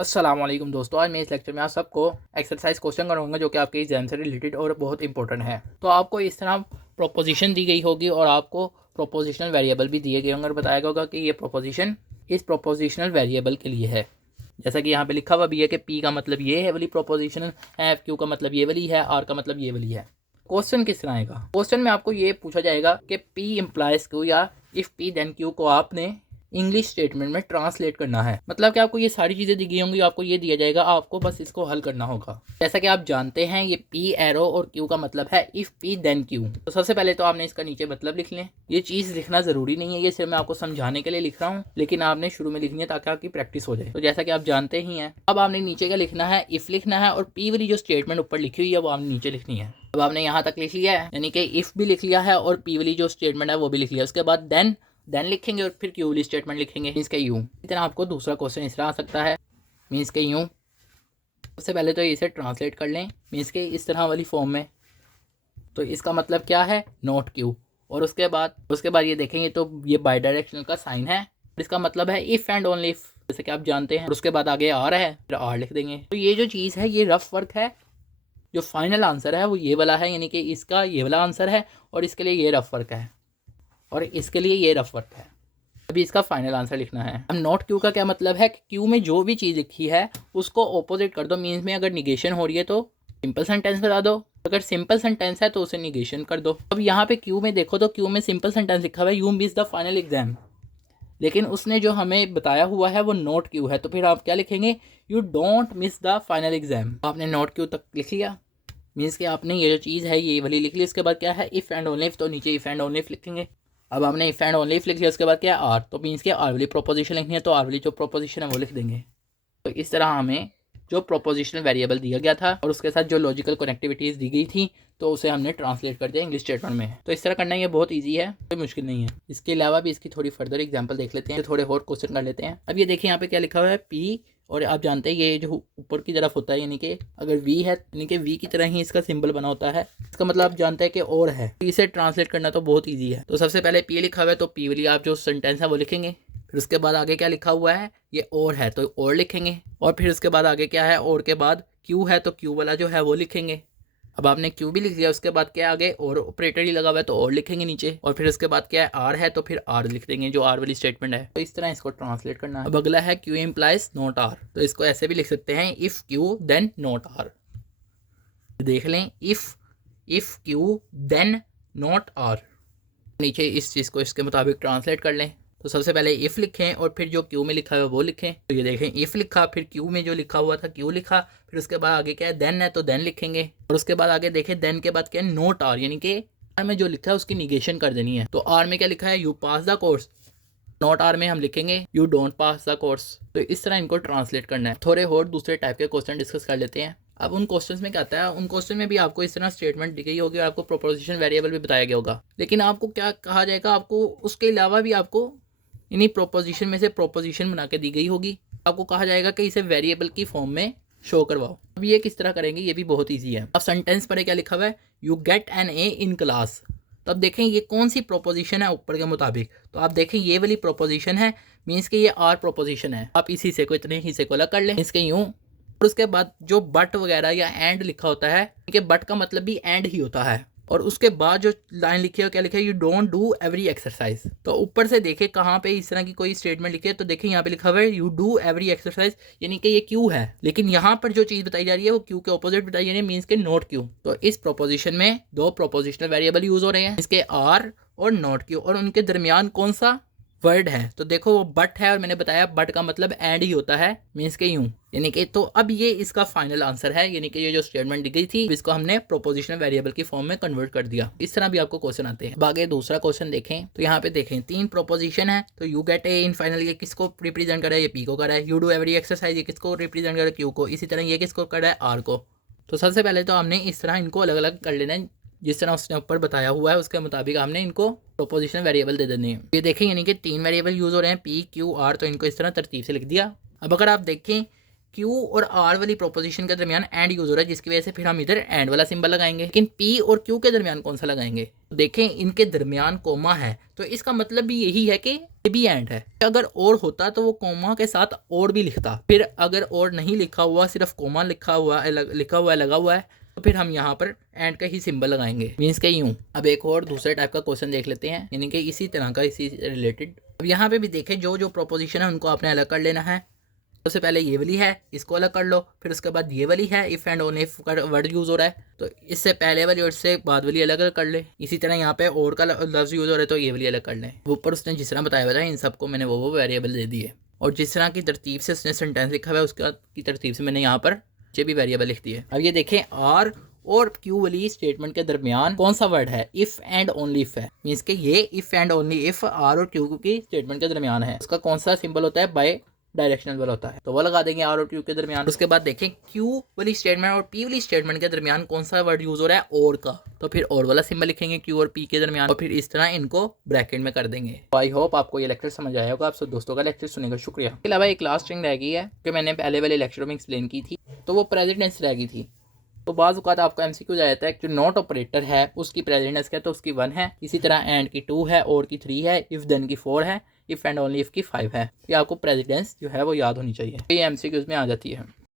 अस्सलाम वालेकुम दोस्तों, आज मैं इस लेक्चर में आप सबको एक्सरसाइज क्वेश्चन कराऊंगा जो कि आपके एग्जाम से रिलेटेड और बहुत इंपॉर्टेंट है। तो आपको इस तरह प्रोपोजिशन दी गई होगी और आपको प्रोपोजिशनल वेरिएबल भी दिए गए होंगे और बताया होगा कि ये प्रोपोजिशन इस प्रोपोजिशनल वेरिएबल के लिए है। जैसा कि यहाँ पे लिखा हुआ भी है कि पी का मतलब ये है वाली प्रोपोजिशन है, क्यू का मतलब ये वाली है, आर का मतलब ये वाली है। क्वेश्चन किस तरह आएगा? क्वेश्चन में आपको ये पूछा जाएगा कि पी इम्प्लाइज क्यू या इफ पी देन क्यू को आपने इंग्लिश स्टेटमेंट में ट्रांसलेट करना है। मतलब कि आपको ये सारी चीज़ें दी गई होंगी, आपको ये दिया जाएगा, आपको बस इसको हल करना होगा। जैसा कि आप जानते हैं ये पी एरो और क्यू का मतलब है इफ़ पी देन क्यू। तो सबसे पहले तो आपने इसका नीचे मतलब लिख लें। ये चीज़ लिखना ज़रूरी नहीं है, ये सिर्फ मैं आपको समझाने के लिए लिख रहा हूँ, लेकिन आपने शुरू में लिखनी है ताकि आपकी प्रैक्टिस हो जाए। तो जैसा कि आप जानते ही हैं, अब आपने नीचे का लिखना है, इफ़ लिखना है और पी वाली जो स्टेटमेंट ऊपर लिखी हुई है वो आपने नीचे लिखनी है। अब आपने यहाँ तक लिख लिया है, यानी कि इफ़ भी लिख लिया है और पी वाली जो स्टेटमेंट है वो भी लिख लिया। उसके बाद देन लिखेंगे और फिर क्यू वाली स्टेटमेंट लिखेंगे। मीन्स के यूँ। इस तरह आपको दूसरा क्वेश्चन इस तरह आ सकता है, मीन्स के यूँ। सबसे पहले तो इसे ट्रांसलेट कर लें, मीन्स के इस तरह वाली फॉर्म में। तो इसका मतलब क्या है? Not Q. और उसके बाद ये देखेंगे तो ये बाई डायरेक्शनल का साइन है। इसका मतलब है इफ़ एंड ओनली इफ़, जैसे कि आप जानते हैं। और उसके बाद आगे आर है, फिर आर लिख देंगे। तो ये जो चीज़ है ये रफ वर्क है। जो फाइनल आंसर है वो ये वाला है, यानी कि इसका ये वाला आंसर है और इसके लिए ये रफ वर्क है और इसके लिए ये रफ वर्क है। अभी इसका फाइनल आंसर लिखना है। अब नॉट क्यू का क्या मतलब है कि क्यू में जो भी चीज़ लिखी है उसको ऑपोजिट कर दो। मीन्स में अगर निगेशन हो रही है तो सिंपल सेंटेंस बता दो, अगर सिंपल सेंटेंस है तो उसे निगेशन कर दो। अब यहाँ पे क्यू में देखो तो क्यू में सिंपल सेंटेंस लिखा हुआ है, you miss the final exam, लेकिन उसने जो हमें बताया हुआ है वो नॉट क्यू है। तो फिर आप क्या लिखेंगे? You don't miss the final exam. आपने नॉट क्यू तक लिख लिया, मीन्स कि आपने ये जो चीज़ है ये वाली लिख ली। इसके बाद क्या है? इफ़ एंड ओनली इफ, तो नीचे इफ़ एंड ओनली इफ लिखेंगे। अब आपने इफ़ एंड ओनली इफ लिख लिया, उसके बाद क्या है? आर। तो मीन्स कि आर वाली प्रोपोजिशन लिखनी है, तो आर वाली जो प्रोपोजिशन है वो लिख देंगे। तो इस तरह हमें जो प्रोपोजिशनल वेरिएबल दिया गया था और उसके साथ जो लॉजिकल कनेक्टिविटीज़ दी गई थी तो उसे हमने ट्रांसलेट कर दिया इंग्लिश स्टेटमेंट में। तो इस तरह करना ये बहुत ईजी है, कोई मुश्किल नहीं है। इसके अलावा भी इसकी थोड़ी फर्दर एग्जाम्पल देख लेते हैं, थोड़े और क्वेश्चन कर लेते हैं। अब ये देखिए यहाँ पे क्या लिखा हुआ है? पी, और आप जानते हैं ये जो ऊपर की तरफ होता है, यानी कि अगर वी है यानी कि वी की तरह ही इसका सिंबल बना होता है। इसका मतलब आप जानते हैं कि और है। तो इसे ट्रांसलेट करना तो बहुत ईजी है। तो सबसे पहले पी लिखा हुआ है तो पी वाली आप जो सेंटेंस है वो लिखेंगे। फिर उसके बाद आगे क्या लिखा हुआ है? ये और है तो और लिखेंगे। और फिर उसके बाद आगे क्या है? और के बाद क्यू है तो क्यू वाला जो है वो लिखेंगे। अब आपने क्यू भी लिख लिया, उसके बाद क्या आगे और ऑपरेटर ही लगा हुआ है तो और लिखेंगे नीचे। और फिर उसके बाद क्या है? आर है तो फिर आर लिख देंगे, जो आर वाली स्टेटमेंट है। तो इस तरह इसको ट्रांसलेट करना है। अब अगला है क्यू इम्प्लाइज नॉट आर, तो इसको ऐसे भी लिख सकते हैं, if Q then not R. देख लें, if Q then not R. नीचे इस चीज़ को इसके मुताबिक ट्रांसलेट कर लें। तो सबसे पहले इफ़ लिखें और फिर जो क्यू में लिखा है वो लिखें। तो ये देखें, इफ़ लिखा, फिर क्यू में जो लिखा हुआ था क्यू लिखा, फिर उसके बाद आगे क्या है? देन है तो देन लिखेंगे। और उसके बाद आगे देखें, देन के बाद क्या है? नोट आर, यानी कि आर में जो लिखा है उसकी निगेशन कर देनी है। तो आर में क्या लिखा है? You pass the course. Not R में हम लिखेंगे you don't pass the course. तो इस तरह इनको ट्रांसलेट करना है। थोड़े और दूसरे टाइप के क्वेश्चन डिस्कस कर लेते हैं। अब उन क्वेश्चंस में क्या आता है? उन क्वेश्चन में भी आपको इस तरह स्टेटमेंट दी गई होगी और आपको प्रोपोजिशन वेरिएबल भी बताया गया होगा, लेकिन आपको क्या कहा जाएगा? आपको उसके अलावा भी आपको इन्हीं प्रोपोजिशन में से प्रोपोजिशन बना के दी गई होगी। आपको कहा जाएगा कि इसे वेरिएबल की फॉर्म में शो करवाओ। अब ये किस तरह करेंगे? ये भी बहुत ईजी है। अब सेंटेंस पढ़े, क्या लिखा हुआ है? You get an A in class. तो अब देखें ये कौन सी प्रोपोजिशन है ऊपर के मुताबिक। तो आप देखें ये वाली प्रोपोजिशन है, मीन्स कि ये आर प्रोपोजिशन है। आप इस हिस्से को, इतने हिस्से को अलग कर लें, इसके यूँ। और उसके बाद जो बट वगैरह या एंड लिखा होता है, कि बट का मतलब भी एंड ही होता है। और उसके बाद जो लाइन लिखी है क्या लिखा है? You don't do every exercise. तो ऊपर से देखे कहाँ पे इस तरह की कोई स्टेटमेंट लिखी है, तो देखिए यहाँ पे लिखा हुआ है यू डू एवरी एक्सरसाइज, यानी कि ये क्यू है। लेकिन यहाँ पर जो चीज़ बताई जा रही है वो क्यू के ऑपोजिट बताई जा रही है, मीन्स के नॉट क्यू। तो इस प्रोपोजिशन में दो प्रोपोजिशनल वेरिएबल यूज हो रहे हैं, इसके आर और नॉट क्यू, और उनके दरमियान कौन सा वर्ड है? तो देखो वो बट है, और मैंने बताया बट का मतलब एंड ही होता है, मीन्स के यूं, यानी कि। तो अब ये इसका फाइनल आंसर है, यानी कि ये जो स्टेटमेंट दी गई थी इसको हमने प्रोपोजिशनल वेरिएबल की फॉर्म में कन्वर्ट कर दिया। इस तरह भी आपको क्वेश्चन आते हैं। अब आगे दूसरा क्वेश्चन देखें, तो यहाँ पे देखें तीन प्रोपोजिशन है। तो you get A in final, ये किसको रिप्रेजेंट कर रहा है? ये पी को कर रहा है। यू डू एवरी एक्सरसाइज, ये किसको रिप्रेजेंट कर रहा है? क्यू को। इसी तरह ये किसको कर रहा है? आर को। तो सबसे पहले तो हमने इस तरह इनको अलग अलग कर लेना है, जिस तरह उसने ऊपर बताया हुआ है उसके मुताबिक हमने इनको प्रोपोजिशनल वेरिएबल दे देने हैं। ये देखें, यानी कि तीन वेरिएबल यूज हो रहे हैं, पी क्यू आर, तो इनको इस तरह तरतीब से लिख दिया। अब अगर आप देखें क्यू और आर वाली प्रोपोजिशन के दरमियान एंड यूज हो रहा है, जिसकी वजह से फिर हम इधर एंड वाला सिंबल लगाएंगे। लेकिन पी और क्यू के दरमियान कौन सा लगाएंगे? देखें, इनके दरमियान कोमा है, तो इसका मतलब भी यही है कि ये भी एंड है। अगर और होता तो वो कोमा के साथ और भी लिखता, फिर अगर और नहीं लिखा हुआ, सिर्फ कोमा लिखा हुआ है, लगा हुआ है, तो फिर हम यहाँ पर एंड का ही सिंबल लगाएंगे, मीन्स के यूं। अब एक और दूसरे टाइप का क्वेश्चन देख लेते हैं, यानी कि इसी तरह का, इसी रिलेटेड। अब यहाँ पे भी देखें, जो जो प्रोपोजिशन है उनको आपने अलग कर लेना है। सबसे पहले ये वाली है, इसको अलग कर लो। फिर उसके बाद ये वाली है, इफ़ एंड ओनली इफ का वर्ड यूज़ हो रहा है, तो इससे पहले वाली और इससे बाद वाली अलग अलग कर ले। इसी तरह यहाँ पे और का लफ्ज़ यूज़ हो रहा है, तो ये वाली अलग कर लें। ऊपर उसने जिस तरह बताया हुआ था, इन सबको मैंने वो वेरिएबल दे दिए, और जिस तरह की तरतीब से उसने सेंटेंस लिखा हुआ है उसका की तरतीब से मैंने यहाँ पर ये भी वेरिएबल लिख दी है। अब ये देखें, आर और क्यू वाली स्टेटमेंट के दरमियान कौन सा वर्ड है? इफ़ एंड ओनली इफ है, मीन्स के ये if and only if R और क्यू की स्टेटमेंट के दरमियान है। उसका कौन सा सिंबल होता है? बाय डायरेक्शनल वाला होता है, तो वो लगा देंगे आर और क्यू के दरमियान। उसके बाद देखें, क्यू वाली स्टेटमेंट और पी वाली स्टेटमेंट के दरमियान कौन सा वर्ड यूज हो रहा है? और का, तो फिर और वाला सिंबल लिखेंगे क्यू और पी के दरमियान, और फिर इस तरह इनको ब्रैकेट में कर देंगे। आई होप आपको ये लेक्चर समझ आया होगा। आप सब दोस्तों का लेक्चर सुनेगा, शुक्रिया। इसके अलावा एक लास्ट थिंग रह गई है जो मैंने पहले वाले लेक्चरों में एक्सप्लेन की थी, तो वो प्रेजेंट टेंस रह गई थी। तो बाज़ औक़ात आपका एमसीक्यू जाता है, जो नॉट ऑपरेटर है उसकी प्रेजेंट टेंस क्या है, तो उसकी 1 है। इसी तरह एंड की 2 है, और की 3 है, इफ़ देन की 4 है, इफ़ एंड ओनली इफ़ की 5 है। ये आपको प्रेजेंट टेंस जो है वो याद होनी चाहिए, ये एमसीक्यूज़ में आ जाती है।